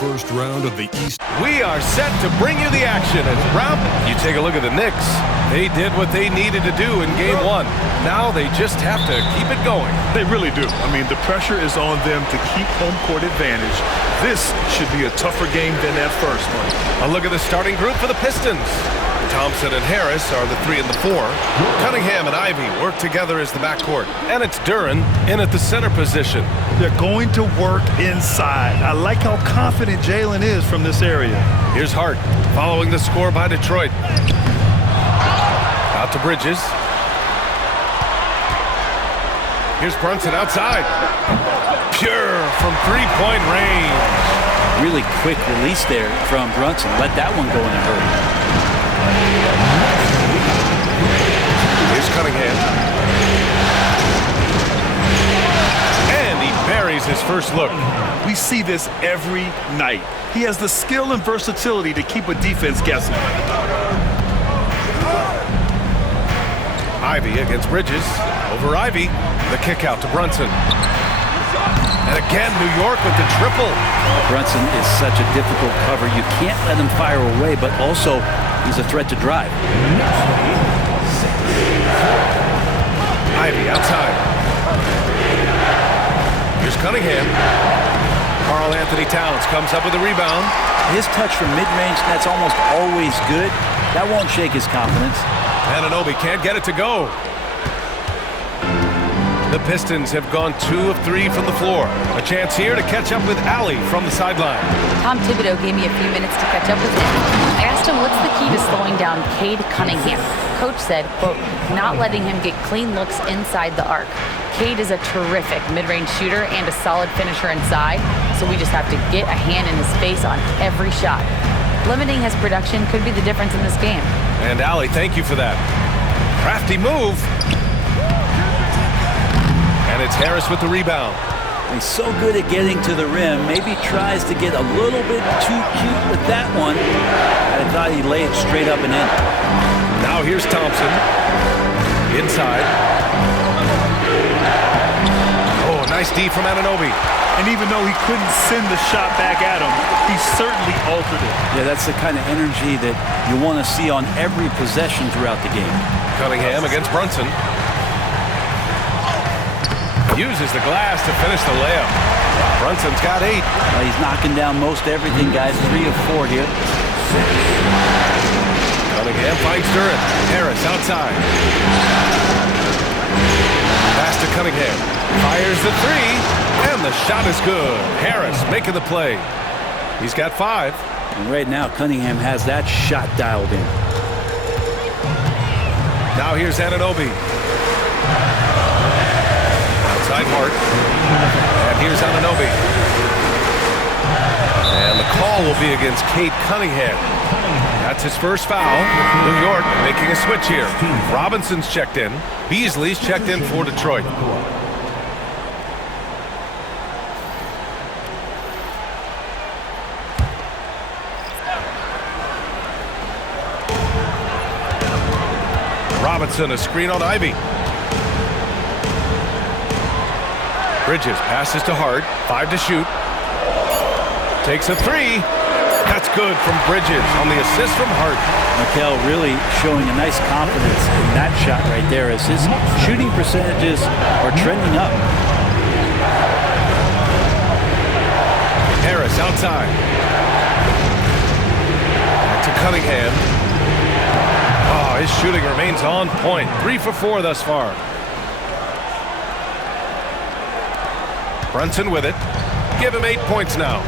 first round of the East. We are set to bring you the action. And Rob, you take a look at the Knicks. They did what they needed to do in Game 1. Now they just have to keep it going. They really do. I mean, the pressure is on them to keep home court advantage. This should be a tougher game than that first one. A look at the starting group for the Pistons. Thompson and Harris are the 3 and the 4. Cunningham and Ivy work together as the backcourt. And it's Duren in at the center position. They're going to work inside. I like how confident Jalen is from this area. Here's Hart following the score by Detroit. Out to Bridges. Here's Brunson outside. Pure from three-point range. Really quick release there from Brunson. Let that one go in a hurry. Here's Cunningham. And he buries his first look. We see this every night. He has the skill and versatility to keep a defense guessing. Ivy against Bridges. Over Ivy. The kick out to Brunson. And again, New York with the triple. Brunson is such a difficult cover. You can't let him fire away, but also he's a threat to drive. Ivy outside. Here's Cunningham. Karl Anthony Towns comes up with a rebound. His touch from mid-range, that's almost always good. That won't shake his confidence. Anunoby can't get it to go. The Pistons have gone 2 of 3 from the floor. A chance here to catch up with Allie from the sideline. Tom Thibodeau gave me a few minutes to catch up with him. I asked him what's the key to slowing down Cade Cunningham. Coach said, quote, not letting him get clean looks inside the arc. Cade is a terrific mid-range shooter and a solid finisher inside, so we just have to get a hand in his face on every shot. Limiting his production could be the difference in this game. And Allie, thank you for that. Crafty move. And it's Harris with the rebound. He's so good at getting to the rim. Maybe tries to get a little bit too cute with that one. I thought he'd lay it straight up and in. Now here's Thompson. Inside. Oh, nice D from Anunoby. And even though he couldn't send the shot back at him, he certainly altered it. Yeah, that's the kind of energy that you want to see on every possession throughout the game. Cunningham against Brunson. Uses the glass to finish the layup. Brunson's got 8. Well, he's knocking down most everything, guys. 3 of 4 here. Cunningham finds Duren. Harris outside. Pass to Cunningham. Fires the 3. And the shot is good. Harris making the play. He's got 5. And right now, Cunningham has that shot dialed in. Now here's Anunoby. Outside Hart. And here's Anunoby. And the call will be against Cade Cunningham. That's his first foul. New York making a switch here. Robinson's checked in. Beasley's checked in for Detroit. Robinson, a screen on Ivy. Bridges passes to Hart. 5 to shoot. Takes a 3. That's good from Bridges on the assist from Hart. Mikel really showing a nice confidence in that shot right there as his shooting percentages are trending up. Harris outside. Back to Cunningham. Oh, his shooting remains on point. 3 for 4 thus far. Brunson with it. Give him 8 points now.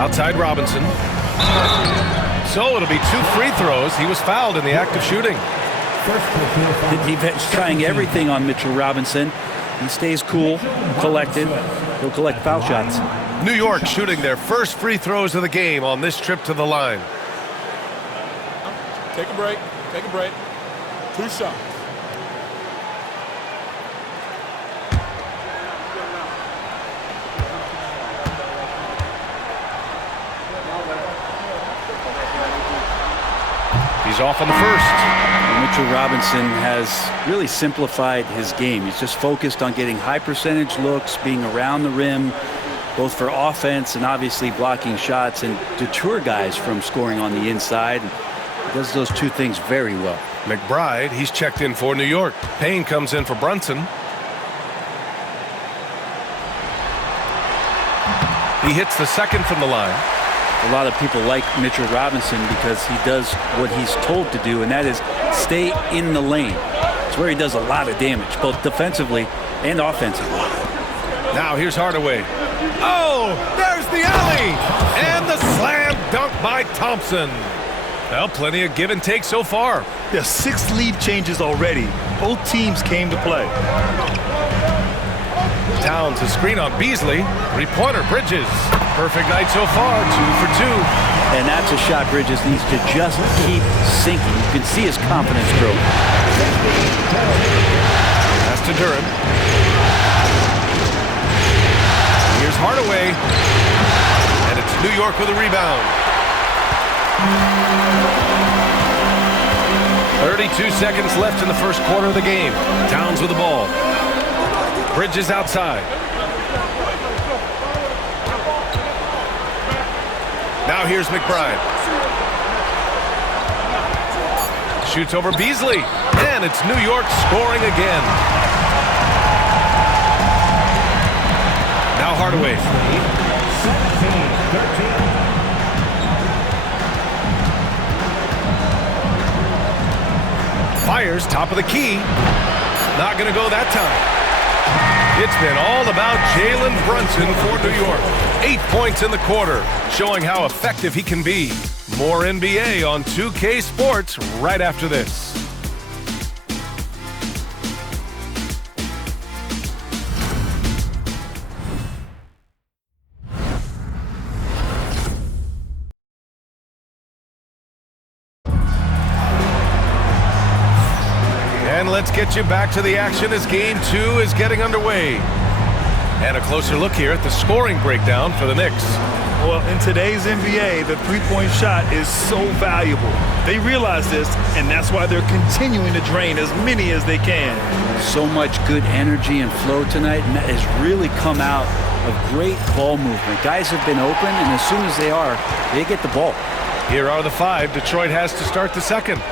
Outside Robinson. So it'll be 2 free throws. He was fouled in the act of shooting. The defense trying everything on Mitchell Robinson. He stays cool, collected. He'll collect foul shots. New York shooting their first free throws of the game on this trip to the line. Take a break. Take a break. 2 shots. He's off on the first. Mitchell Robinson has really simplified his game. He's just focused on getting high percentage looks, being around the rim, both for offense and obviously blocking shots and deter guys from scoring on the inside. He does those two things very well. McBride, he's checked in for New York. Payne comes in for Brunson. He hits the second from the line. A lot of people like Mitchell Robinson because he does what he's told to do, and that is stay in the lane. It's where he does a lot of damage, both defensively and offensively. Now here's Hardaway. Oh, there's the alley! And the slam dunk by Thompson. Well, plenty of give and take so far. There's 6 lead changes already. Both teams came to play. Towns a screen on Beasley. 3-pointer Bridges. Perfect night so far, 2 for 2. And that's a shot Bridges needs to just keep sinking. You can see his confidence grow. Pass to Duren. Here's Hardaway. And it's New York with a rebound. 32 seconds left in the first quarter of the game. Towns with the ball. Bridges outside. Now here's McBride. Shoots over Beasley. And it's New York scoring again. Now Hardaway. Fires top of the key. Not going to go that time. It's been all about Jalen Brunson for New York. 8 points in the quarter, showing how effective he can be. More NBA on 2K Sports right after this. And let's get you back to the action as Game 2 is getting underway. And a closer look here at the scoring breakdown for the Knicks. Well, in today's NBA, the three-point shot is so valuable. They realize this, and that's why they're continuing to drain as many as they can. So much good energy and flow tonight, and that has really come out of great ball movement. Guys have been open, and as soon as they are, they get the ball. Here are the 5 Detroit has to start the second.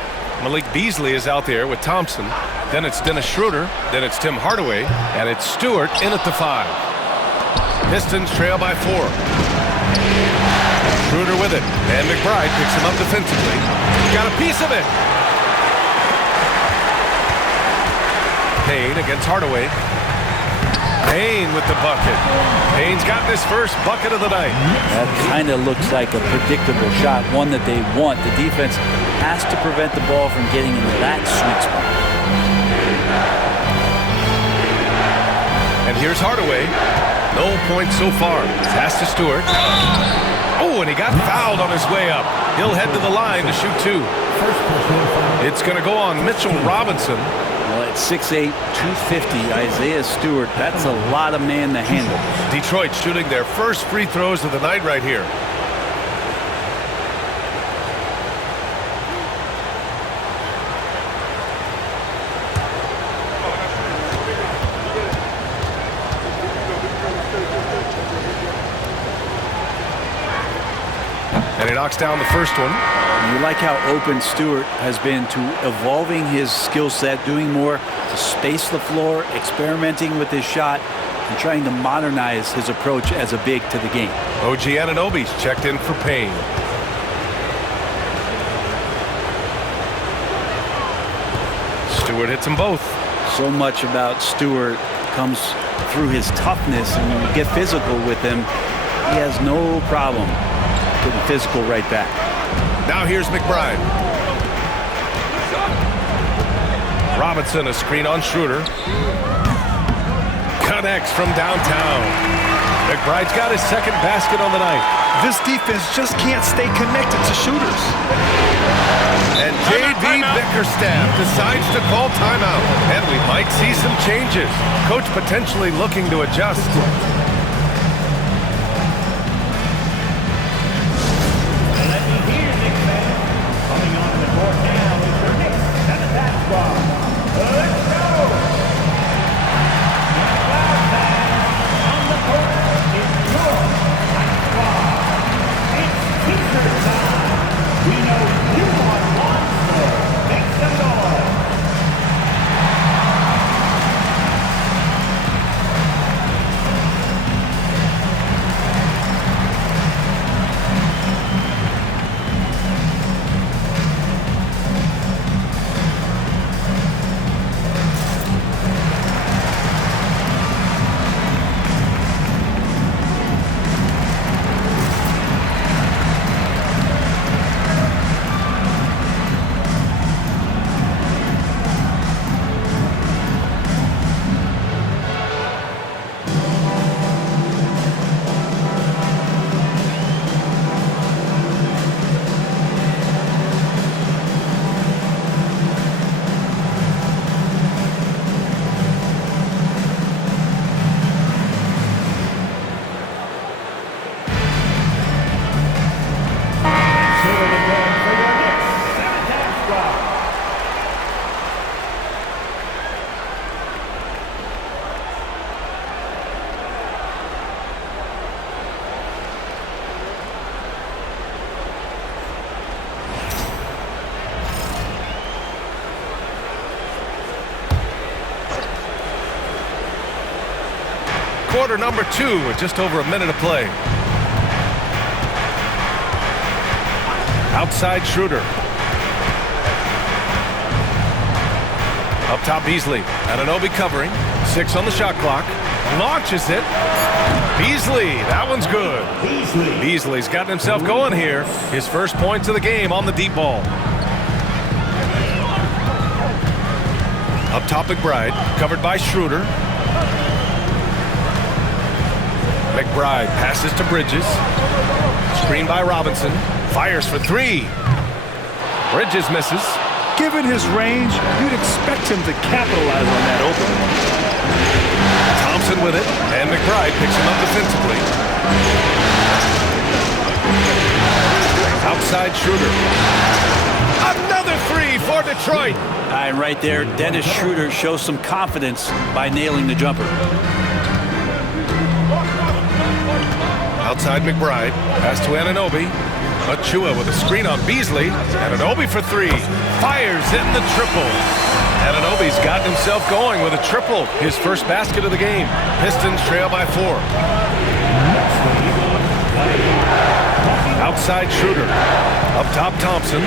Malik Beasley is out there with Thompson. Then it's Dennis Schroeder. Then it's Tim Hardaway. And it's Stewart in at the 5. Pistons trail by 4. Schroeder with it. And McBride picks him up defensively. Got a piece of it. Payne against Hardaway. Payne with the bucket. Payne's gotten his first bucket of the night. That kind of looks like a predictable shot, one that they want. The defense has to prevent the ball from getting into that sweet spot. And here's Hardaway. No points so far. Pass to Stewart. Oh, and he got fouled on his way up. He'll head to the line to shoot 2. It's going to go on Mitchell Robinson. Well, at 6'8", 250, Isaiah Stewart, that's a lot of man to handle. Detroit shooting their first free throws of the night right here. And he knocks down the first one. You like how open Stewart has been to evolving his skill set, doing more to space the floor, experimenting with his shot, and trying to modernize his approach as a big to the game. OG Anunoby's checked in for Payne. Stewart hits them both. So much about Stewart comes through his toughness, and when you get physical with him, he has no problem getting physical right back. Now here's McBride. Robinson, a screen on Schroeder. Connects from downtown. McBride's got his second basket on the night. This defense just can't stay connected to shooters. And J.D. Bickerstaff decides to call timeout. And we might see some changes. Coach potentially looking to adjust. Quarter number 2 with just over a minute of play. Outside Schroeder. Up top Beasley. Anunoby covering. 6 on the shot clock. Launches it. Beasley. That one's good. Beasley's gotten himself going here. His first points of the game on the deep ball. Up top McBride. Covered by Schroeder. McBride passes to Bridges. Screen by Robinson. Fires for 3. Bridges misses. Given his range, you'd expect him to capitalize on that opening. Thompson with it, and McBride picks him up defensively. Outside Schroeder. Another 3 for Detroit. And right there, Dennis Schroeder shows some confidence by nailing the jumper. Outside McBride. Pass to Anunoby. Achua with a screen on Beasley. Anunoby for 3. Fires in the triple. Anunoby's gotten himself going with a triple. His first basket of the game. Pistons trail by 4. Outside Schroeder. Up top Thompson.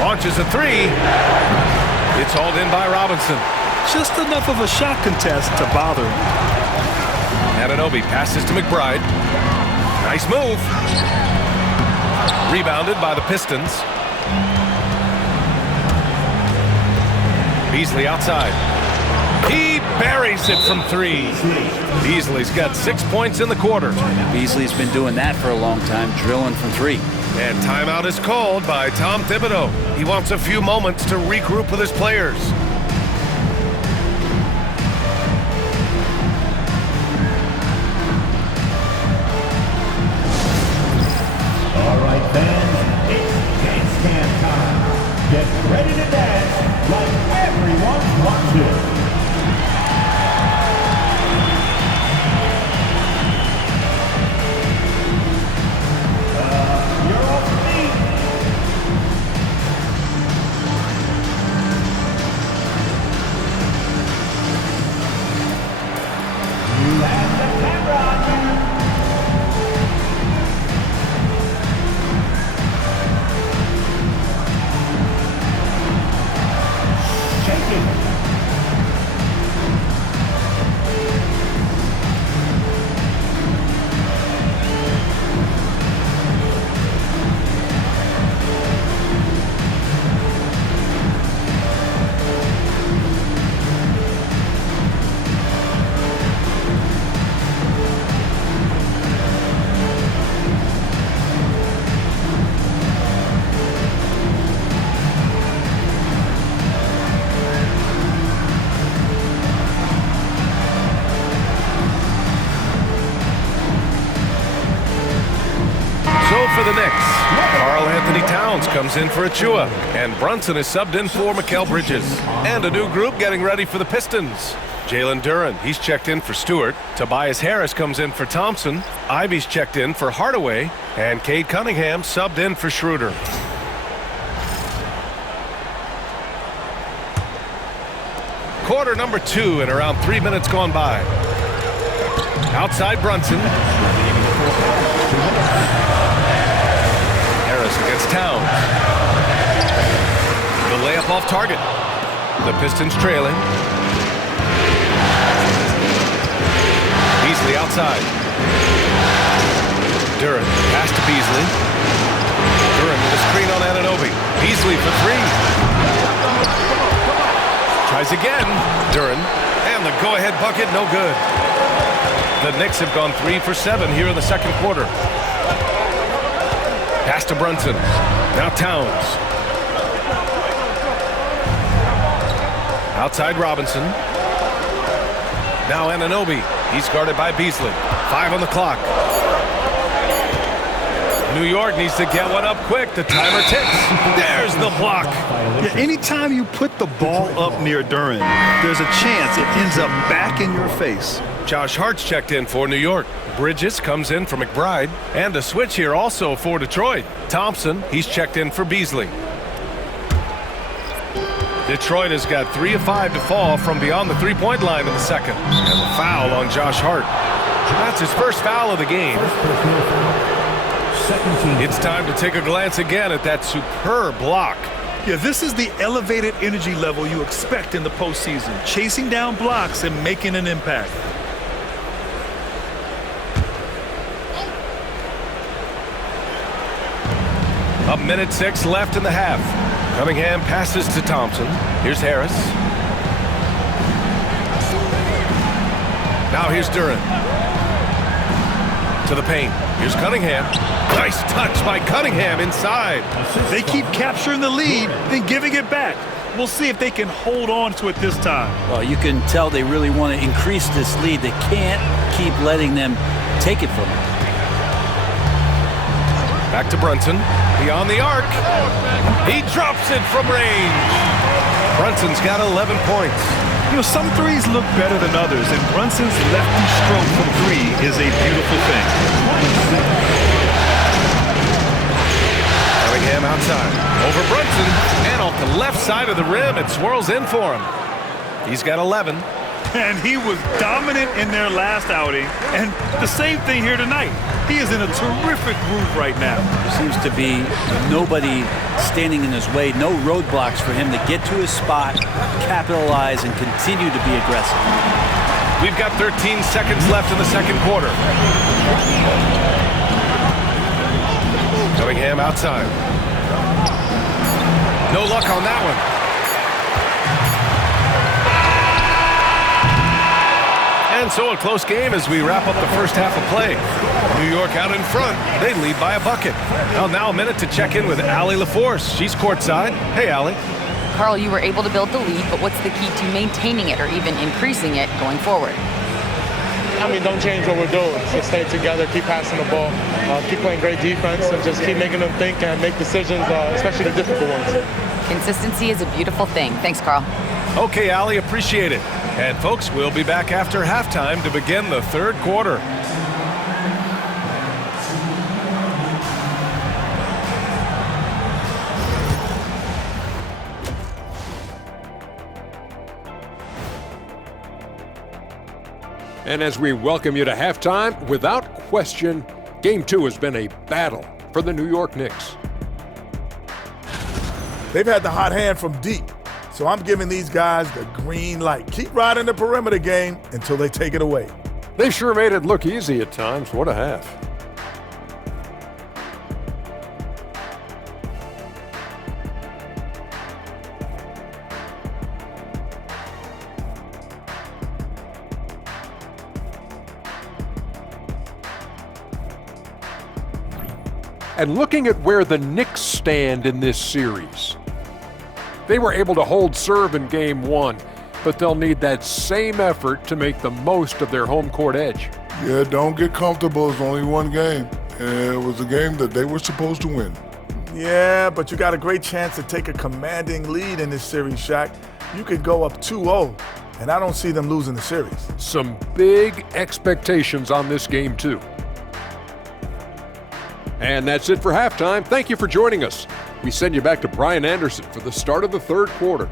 Launches a 3. It's hauled in by Robinson. Just enough of a shot contest to bother him. Anunoby passes to McBride. Nice move. Rebounded by the Pistons. Beasley outside. He buries it from 3. Beasley's got 6 points in the quarter. Beasley's been doing that for a long time, drilling from 3. And timeout is called by Tom Thibodeau. He wants a few moments to regroup with his players. All right, fans, it's dance can time. Get ready to dance like everyone's watching. You're off the beat. You have the camera on you. For the Knicks, Karl Anthony Towns comes in for Achua, and Brunson is subbed in for Mikal Bridges. And a new group getting ready for the Pistons. Jalen Duren, he's checked in for Stewart. Tobias Harris comes in for Thompson. Ivy's checked in for Hardaway, and Cade Cunningham subbed in for Schroeder. Quarter number 2 and around 3 minutes gone by. Outside Brunson. Against Towns. The layup off target. The Pistons trailing. Beasley outside. Duren pass to Beasley. Duren with a screen on Anunoby. Beasley for 3. Tries again. Duren. And the go-ahead bucket, no good. The Knicks have gone 3 for 7 here in the second quarter. Pass to Brunson. Now Towns. Outside Robinson. Now Anunoby. He's guarded by Beasley. 5 on the clock. New York needs to get one up quick. The timer ticks. There's the block. Yeah, anytime you put the ball up near Duren, there's a chance it ends up back in your face. Josh Hart's checked in for New York. Bridges comes in for McBride. And a switch here also for Detroit. Thompson, he's checked in for Beasley. Detroit has got 3 of 5 to fall from beyond the three-point line in the second. And the foul on Josh Hart. That's his first foul of the game. It's time to take a glance again at that superb block. Yeah, this is the elevated energy level you expect in the postseason, chasing down blocks and making an impact. A minute 6 left in the half. Cunningham passes to Thompson. Here's Harris. Now here's Duran. To the paint. Here's Cunningham. Nice touch by Cunningham inside. They keep capturing the lead, then giving it back. We'll see if they can hold on to it this time. Well, you can tell they really want to increase this lead. They can't keep letting them take it from them. Back to Brunson. Beyond the arc. He drops it from range. Brunson's got 11 points. You know, some threes look better than others, and Brunson's lefty stroke from 3 is a beautiful thing. Cunningham outside. Over Brunson. And off the left side of the rim, it swirls in for him. He's got 11. And he was dominant in their last outing, and the same thing here tonight. He is in a terrific groove right now. There seems to be nobody standing in his way, no roadblocks for him to get to his spot, capitalize, and continue to be aggressive. We've got 13 seconds left in the second quarter. Cunningham outside. No luck on that one. And so a close game as we wrap up the first half of play. New York out in front. They lead by a bucket. Well, now a minute to check in with Allie LaForce. She's courtside. Hey, Allie. Carl, you were able to build the lead, but what's the key to maintaining it or even increasing it going forward? I mean, don't change what we're doing. Just stay together, keep passing the ball, keep playing great defense, and just keep making them think and make decisions, especially the difficult ones. Consistency is a beautiful thing. Thanks, Carl. Okay, Allie, appreciate it. And folks, we'll be back after halftime to begin the third quarter. And as we welcome you to halftime, without question, Game 2 has been a battle for the New York Knicks. They've had the hot hand from deep, so I'm giving these guys the green light. Keep riding the perimeter game until they take it away. They sure made it look easy at times. What a half. And looking at where the Knicks stand in this series, they were able to hold serve in Game 1, but they'll need that same effort to make the most of their home court edge. Yeah, don't get comfortable. It's only one game. And it was a game that they were supposed to win. Yeah, but you got a great chance to take a commanding lead in this series, Shaq. You could go up 2-0, and I don't see them losing the series. Some big expectations on this game, too. And that's it for halftime. Thank you for joining us. We send you back to Brian Anderson for the start of the third quarter.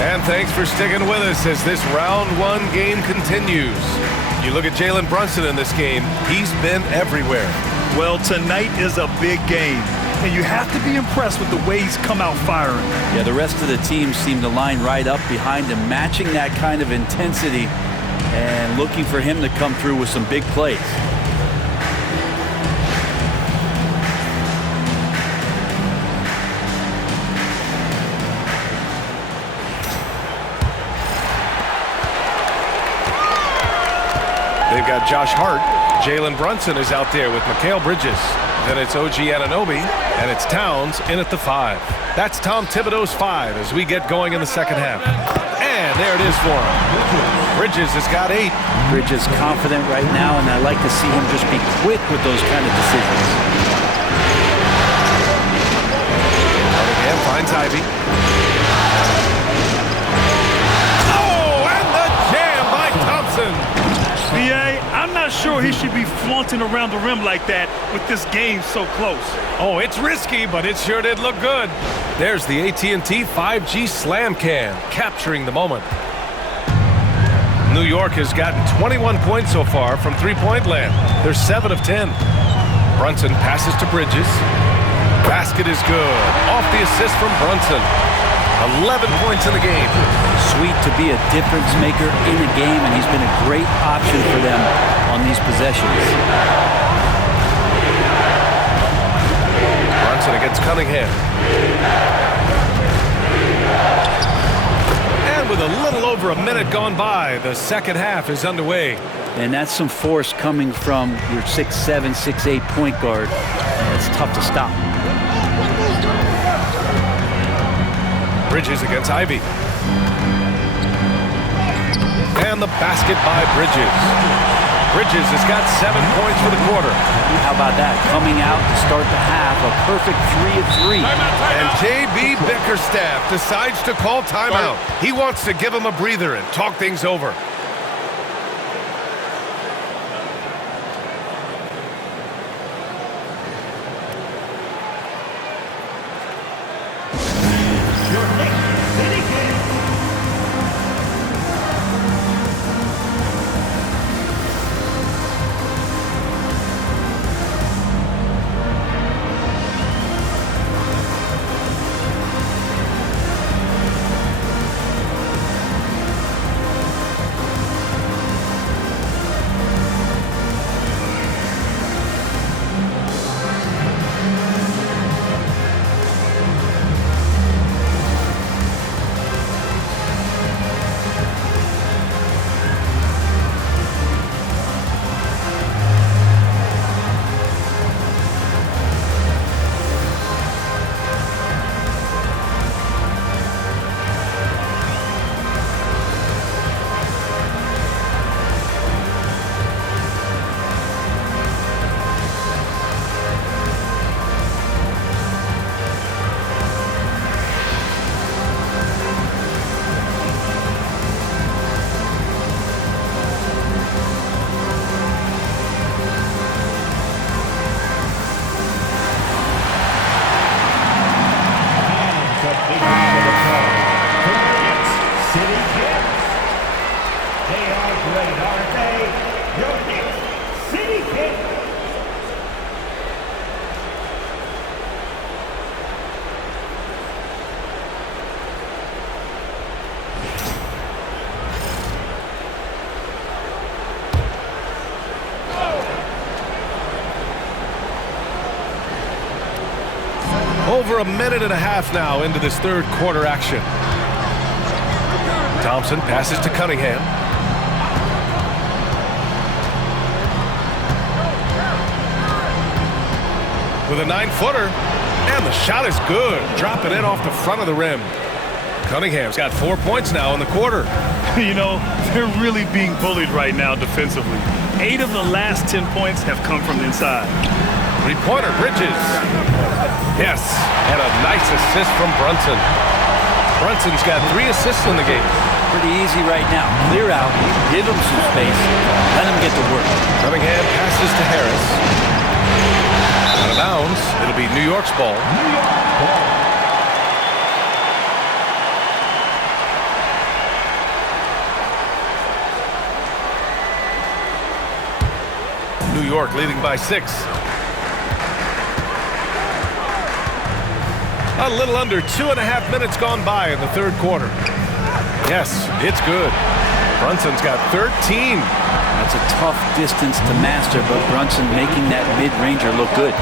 And thanks for sticking with us as this round one game continues. You look at Jalen Brunson in this game, he's been everywhere. Well, tonight is a big game, and you have to be impressed with the way he's come out firing. Yeah, the rest of the team seem to line right up behind him, matching that kind of intensity and looking for him to come through with some big plays. They've got Josh Hart. Jalen Brunson is out there with Mikal Bridges. Then it's OG Anunoby, and it's Towns in at the 5. That's Tom Thibodeau's 5 as we get going in the second half. And there it is for him. Bridges has got 8. Bridges confident right now, and I like to see him just be quick with those kind of decisions. Cunningham finds Ivy. Brunson. B.A., I'm not sure he should be flaunting around the rim like that with this game so close. Oh, it's risky, but it sure did look good. There's the AT&T 5G Slam Can, capturing the moment. New York has gotten 21 points so far from three-point land. They're 7 of 10. Brunson passes to Bridges. Basket is good. Off the assist from Brunson. 11 points in the game. Sweet to be a difference maker in the game, and he's been a great option for them on these possessions. Brunson against Cunningham. And with a little over a minute gone by, the second half is underway. And that's some force coming from your 6'7", 6'8" point guard. It's tough to stop. Bridges against Ivy. And the basket by Bridges. Bridges has got 7 points for the quarter. How about that? Coming out to start the half, a perfect 3 of 3. And J.B. Bickerstaff decides to call timeout. He wants to give him a breather and talk things over. Over a minute and a half now into this third quarter action. Thompson passes to Cunningham. With a 9-footer, and the shot is good. Dropping in off the front of the rim. Cunningham's got 4 points now in the quarter. You know, they're really being bullied right now defensively. 8 of the last 10 points have come from the inside. Three-pointer, Bridges. Yes, and a nice assist from Brunson. Brunson's got 3 assists in the game. Pretty easy right now. Clear out, give him some space, let him get to work. Cunningham passes to Harris. Out of bounds, it'll be New York's ball. New York leading by 6. A little under 2.5 minutes gone by in the third quarter. Yes, it's good. Brunson's got 13. That's a tough distance to master, but Brunson making that mid-ranger look good.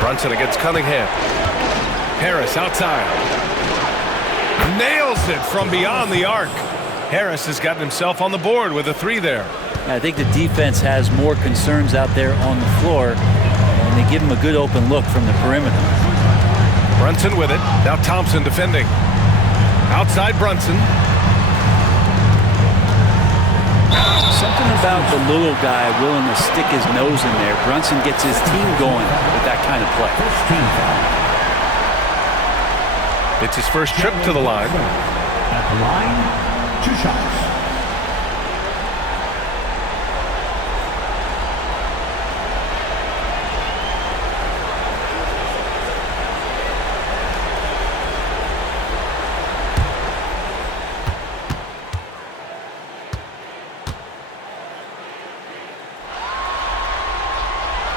Brunson against Cunningham. Harris outside. Nails it from beyond the arc. Harris has gotten himself on the board with a 3 there. I think the defense has more concerns out there on the floor, and they give him a good open look from the perimeter. Brunson with it. Now Thompson defending. Outside Brunson. Something about the little guy willing to stick his nose in there. Brunson gets his team going with that kind of play. It's his first trip to the line. Line, 2 shots.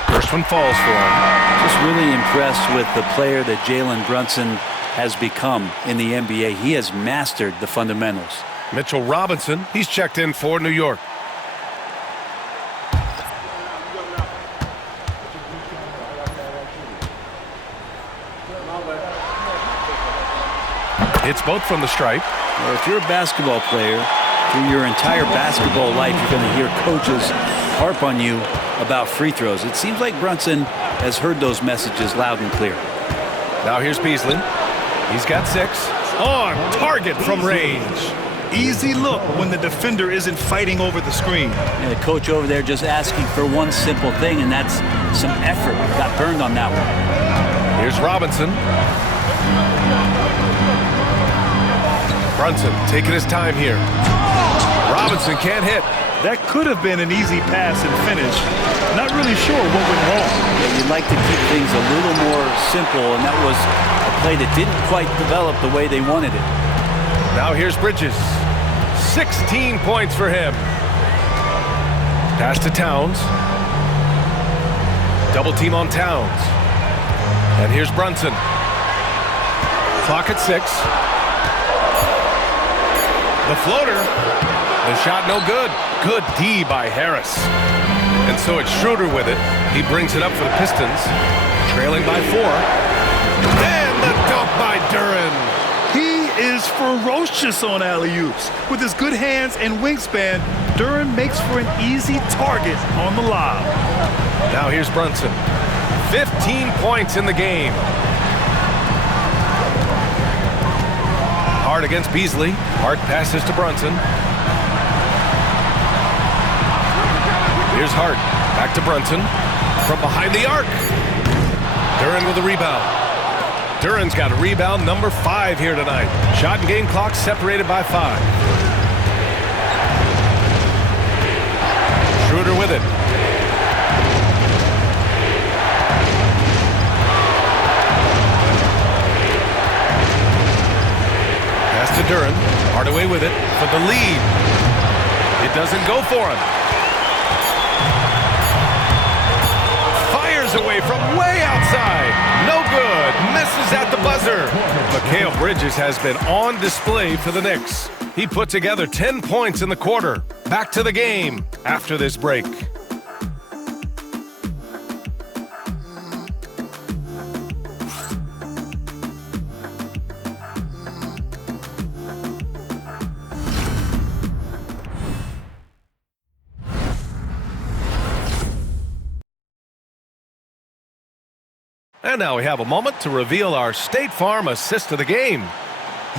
First one falls for him. Just really impressed with the player that Jalen Brunson has become in the NBA. He has mastered the fundamentals. Mitchell Robinson, he's checked in for New York. Hits both from the stripe. Well, if you're a basketball player, through your entire basketball life, you're going to hear coaches harp on you about free throws. It seems like Brunson has heard those messages loud and clear. Now here's Beasley. He's got 6. On target from range. Easy look when the defender isn't fighting over the screen. And the coach over there just asking for one simple thing, and that's some effort. Got burned on that one. Here's Robinson. Brunson taking his time here. Robinson can't hit. That could have been an easy pass and finish. Not really sure what went wrong. Yeah, you'd like to keep things a little more simple, and that was a play that didn't quite develop the way they wanted it. Now here's Bridges. 16 points for him. Pass to Towns. Double team on Towns. And here's Brunson. Clock at 6. The floater. The shot no good. Good D by Harris. And so it's Schroeder with it. He brings it up for the Pistons. Trailing by 4. And the dunk by Duren. He is ferocious on alley-oops. With his good hands and wingspan, Duren makes for an easy target on the lob. Now here's Brunson. 15 points in the game. Hart against Beasley. Hart passes to Brunson. Here's Hart. Back to Brunson. From behind the arc. Duren with a rebound. Duren's got a rebound number 5 here tonight. Shot and game clock separated by 5. Schroeder with it. Pass to Duren. Hardaway with it for the lead. It doesn't go for him. Away from way outside. No good. Misses at the buzzer. Mikal Bridges has been on display for the Knicks. He put together 10 points in the quarter. Back to the game after this break. And now we have a moment to reveal our State Farm assist of the game.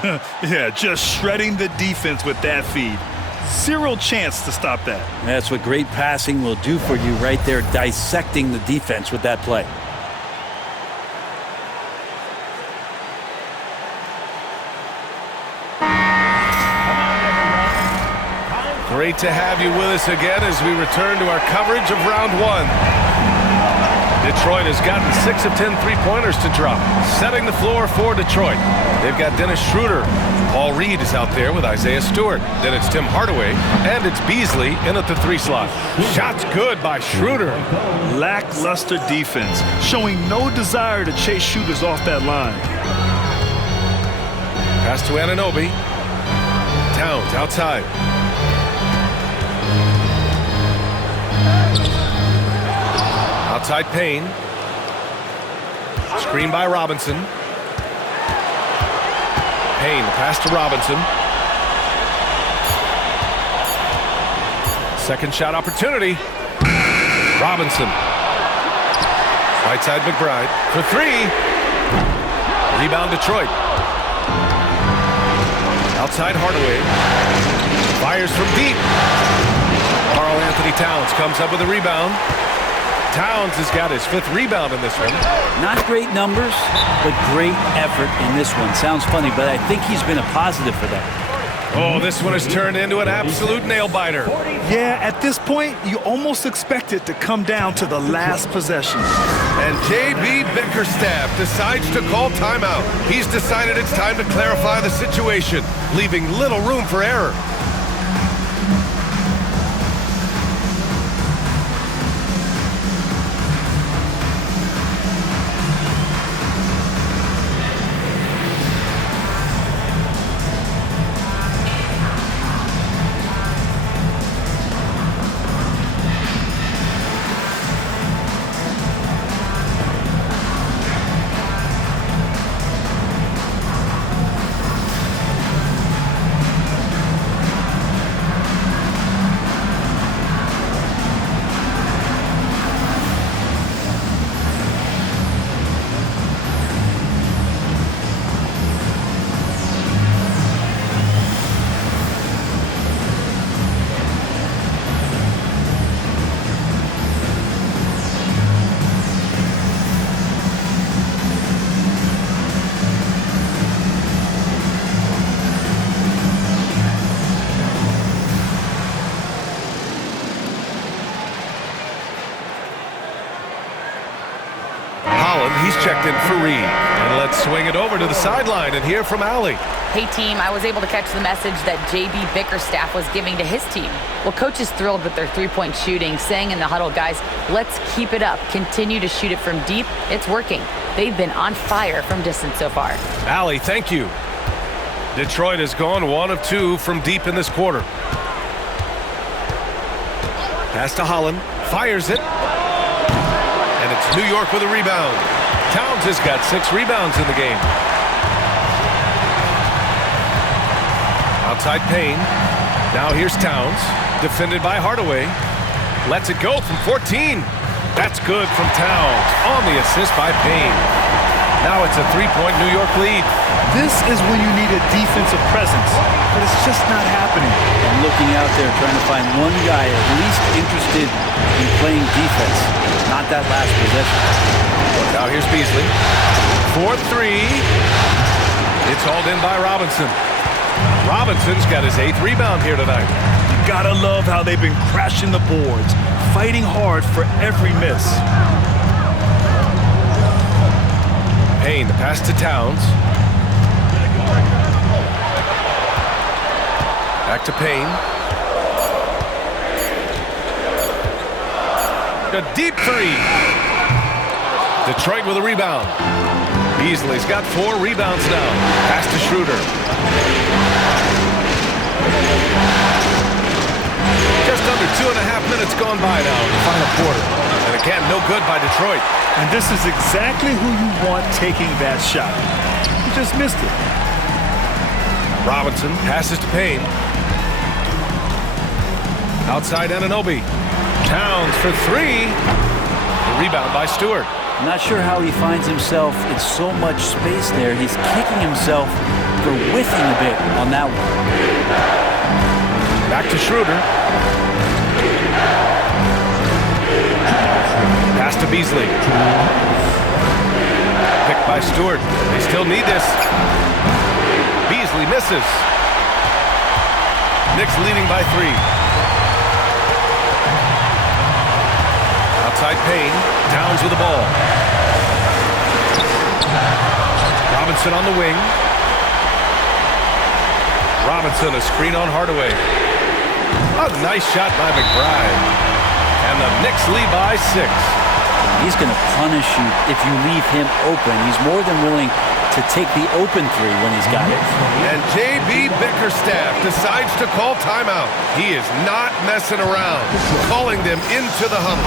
Yeah, just shredding the defense with that feed. Zero chance to stop that. That's what great passing will do for you right there, dissecting the defense with that play. Great to have you with us again as we return to our coverage of round 1. Detroit has gotten 6 of 10 three-pointers to drop, setting the floor for Detroit. They've got Dennis Schroeder. Paul Reed is out there with Isaiah Stewart. Then it's Tim Hardaway, and it's Beasley in at the 3 slot. Shots good by Schroeder. Lackluster defense, showing no desire to chase shooters off that line. Pass to Anunoby. Towns outside. Outside Payne. Screen by Robinson. Payne, pass to Robinson. Second shot opportunity. Robinson. Right side McBride for 3. Rebound Detroit. Outside Hardaway. Fires from deep. Karl Anthony Towns comes up with a rebound. Towns has got his 5th rebound in this one. Not great numbers, but great effort in this one. Sounds funny, but I think he's been a positive for that. Oh, this one has turned into an absolute nail-biter. Yeah, at this point, you almost expect it to come down to the last possession. And J.B. Bickerstaff decides to call timeout. He's decided it's time to clarify the situation, leaving little room for error. He's checked in for Reed. And let's swing it over to the sideline and hear from Allie. Hey, team, I was able to catch the message that J.B. Bickerstaff was giving to his team. Well, coach is thrilled with their three-point shooting, saying in the huddle, guys, let's keep it up. Continue to shoot it from deep. It's working. They've been on fire from distance so far. Allie, thank you. Detroit has gone 1 of 2 from deep in this quarter. Pass to Holland. Fires it. And it's New York with a rebound. Towns has got 6 rebounds in the game. Outside Payne. Now here's Towns. Defended by Hardaway. Lets it go from 14. That's good from Towns. On the assist by Payne. Now it's a 3-point New York lead. This is when you need a defensive presence, but it's just not happening. I'm looking out there trying to find one guy at least interested in playing defense, not that last possession. Now here's Beasley. 4-3. It's hauled in by Robinson. Robinson's got his 8th rebound here tonight. You gotta love how they've been crashing the boards, fighting hard for every miss. Payne, the pass to Towns. Back to Payne. A deep 3. Detroit with a rebound. Beasley's got 4 rebounds now. Pass to Schroeder. Just under 2.5 minutes gone by now in the final quarter. And again, no good by Detroit. And this is exactly who you want taking that shot. You just missed it. Robinson passes to Payne. Outside Anunoby. Towns for 3. The rebound by Stewart. I'm not sure how he finds himself in so much space there. He's kicking himself for whiffing a bit on that one. Back to Schroeder. Pass to Beasley. Picked by Stewart. They still need this. Beasley misses. Knicks leading by 3. Outside Payne. Towns with the ball. Robinson on the wing. Robinson, a screen on Hardaway. A nice shot by McBride. And the Knicks lead by 6. He's going to punish you if you leave him open. He's more than willing to take the open 3 when he's got it. And J.B. Bickerstaff decides to call timeout. He is not messing around, calling them into the huddle.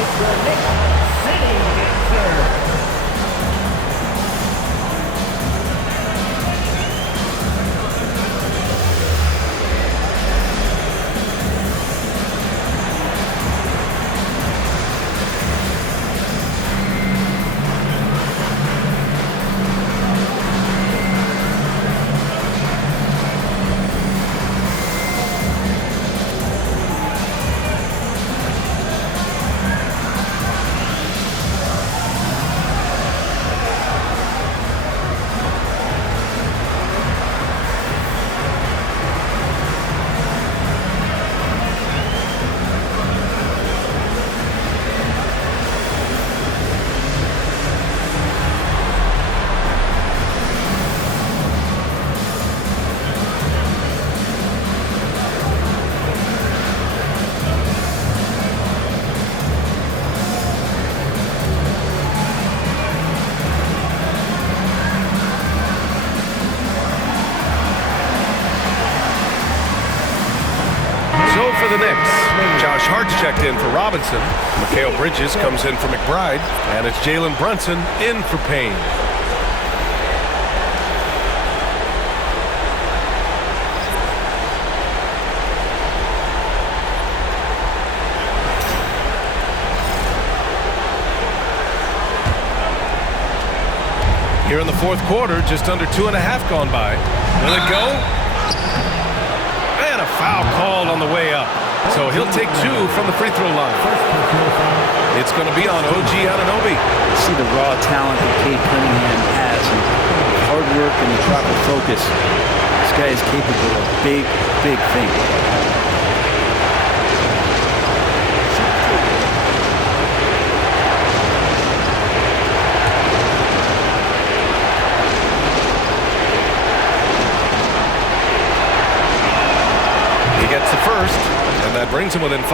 It's the Knicks sitting at third. for the Knicks. Josh Hart's checked in for Robinson. Mikal Bridges comes in for McBride. And it's Jalen Brunson in for Payne. Here in the fourth quarter, just under 2.5 gone by. Will it go? And a foul called on the way up. So he'll take 2 from the free throw line. It's going to be on OG Anunoby. See the raw talent that Cade Cunningham has, and hard work and the proper focus. This guy is capable of big, big things. Gets the first, and that brings him within 5.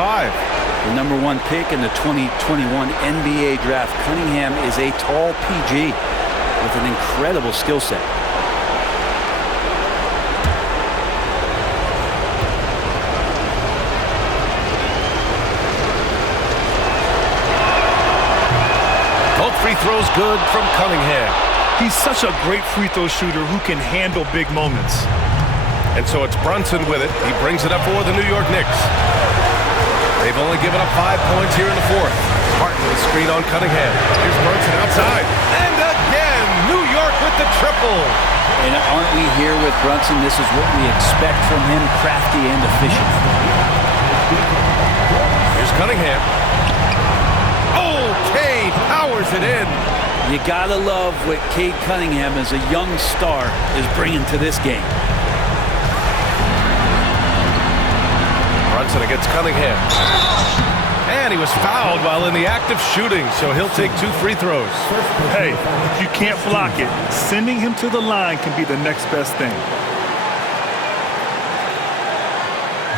The number 1 pick in the 2021 NBA draft. Cunningham is a tall PG with an incredible skill set. Both free throws good from Cunningham. He's such a great free throw shooter who can handle big moments. And so it's Brunson with it. He brings it up for the New York Knicks. They've only given up 5 points here in the fourth. Martin with a screen on Cunningham. Here's Brunson outside. And again, New York with the triple. And aren't we here with Brunson? This is what we expect from him, crafty and efficient. Here's Cunningham. Oh, Cade powers it in. You gotta love what Cade Cunningham as a young star is bringing to this game. Brunson against Cunningham. And he was fouled while in the act of shooting, so he'll take 2 free throws. Hey, if you can't block it, sending him to the line can be the next best thing.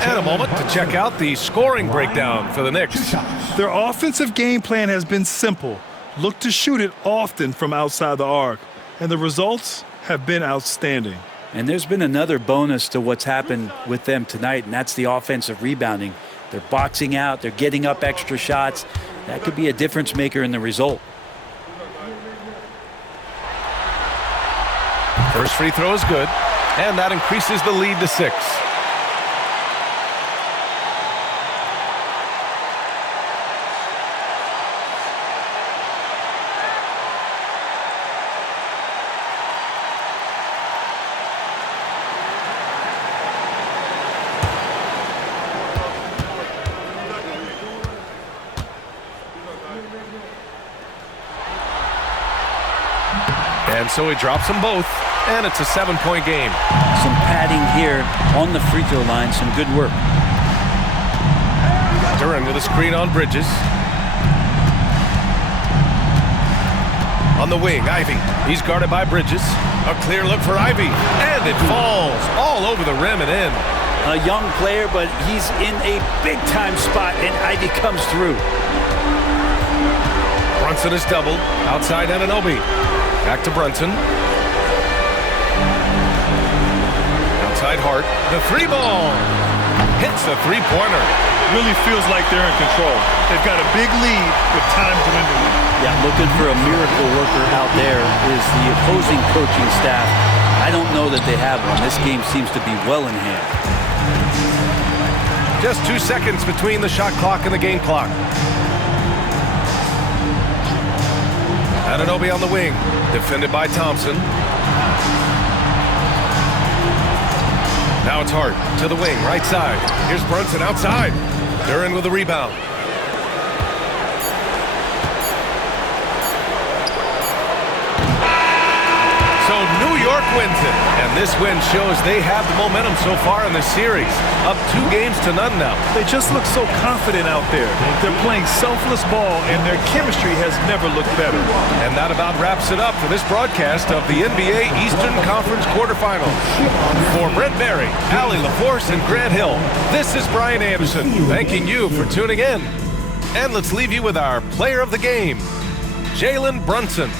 And a moment to check out the scoring breakdown for the Knicks. Their offensive game plan has been simple. Look to shoot it often from outside the arc, and the results have been outstanding. And there's been another bonus to what's happened with them tonight, and that's the offensive rebounding. They're boxing out, they're getting up extra shots. That could be a difference maker in the result. First free throw is good, and that increases the lead to 6. And so he drops them both, and it's a 7-point game. Some padding here on the free throw line, some good work. Duran with a screen on Bridges. On the wing, Ivy. He's guarded by Bridges. A clear look for Ivy, and it falls all over the rim and in. A young player, but he's in a big-time spot, and Ivy comes through. Brunson is doubled. Outside Anunoby. Back to Brunson. Outside Hart. The 3 ball. Hits a 3-pointer. Really feels like they're in control. They've got a big lead with time dwindling. Yeah, looking for a miracle worker out there is the opposing coaching staff. I don't know that they have one. This game seems to be well in hand. Just 2 seconds between the shot clock and the game clock. Anunoby on the wing, defended by Thompson. Now it's Hart to the wing, right side. Here's Brunson outside. Duran with the rebound. So New York wins it, and this win shows they have the momentum so far in this series. Up 2-0 now. They just look so confident out there. They're playing selfless ball, and their chemistry has never looked better. And that about wraps it up for this broadcast of the NBA Eastern Conference quarterfinals. For Brent Barry, Allie LaForce, and Grant Hill, this is Brian Anderson thanking you for tuning in. And let's leave you with our player of the game, Jalen Brunson.